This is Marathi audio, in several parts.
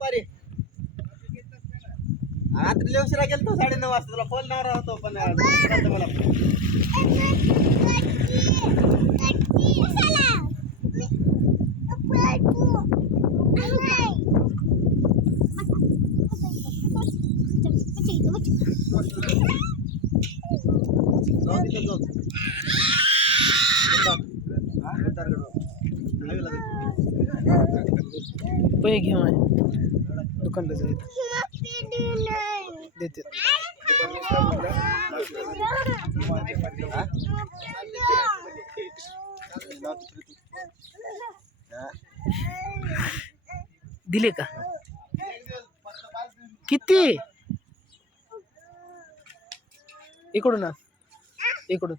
दुपारी. रात्री उशिरा गेलतो साडे नऊ वाजता. तुला फोन लावणार होतो पण मला जाऊ तिकडे दुकानला जाईल देते? दिले का? किती? इकडून ना इकडून.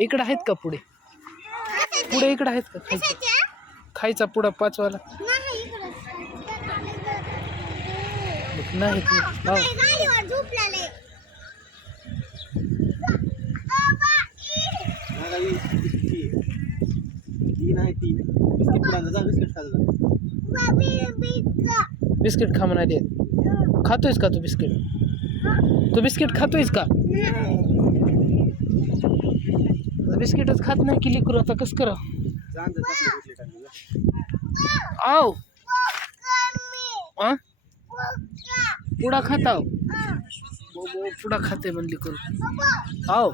इकडं आहेत का पुढे? पुढे इकडं आहेत का? खायचा पुढं पाचवाला. हो नाही का, ही- ही- ही नाही ती बिस्किट खा म्हणा देत खातोयस का तू बिस्किट? तू बिस्किट खातोयस का? बिस्किटच खात नाही की लिकरू आता कसं करा जा अंदर चॉकलेट बिस्किट आणून जा. आव. आ पुडा खाताव पुडा खाते म्हणली करू आव.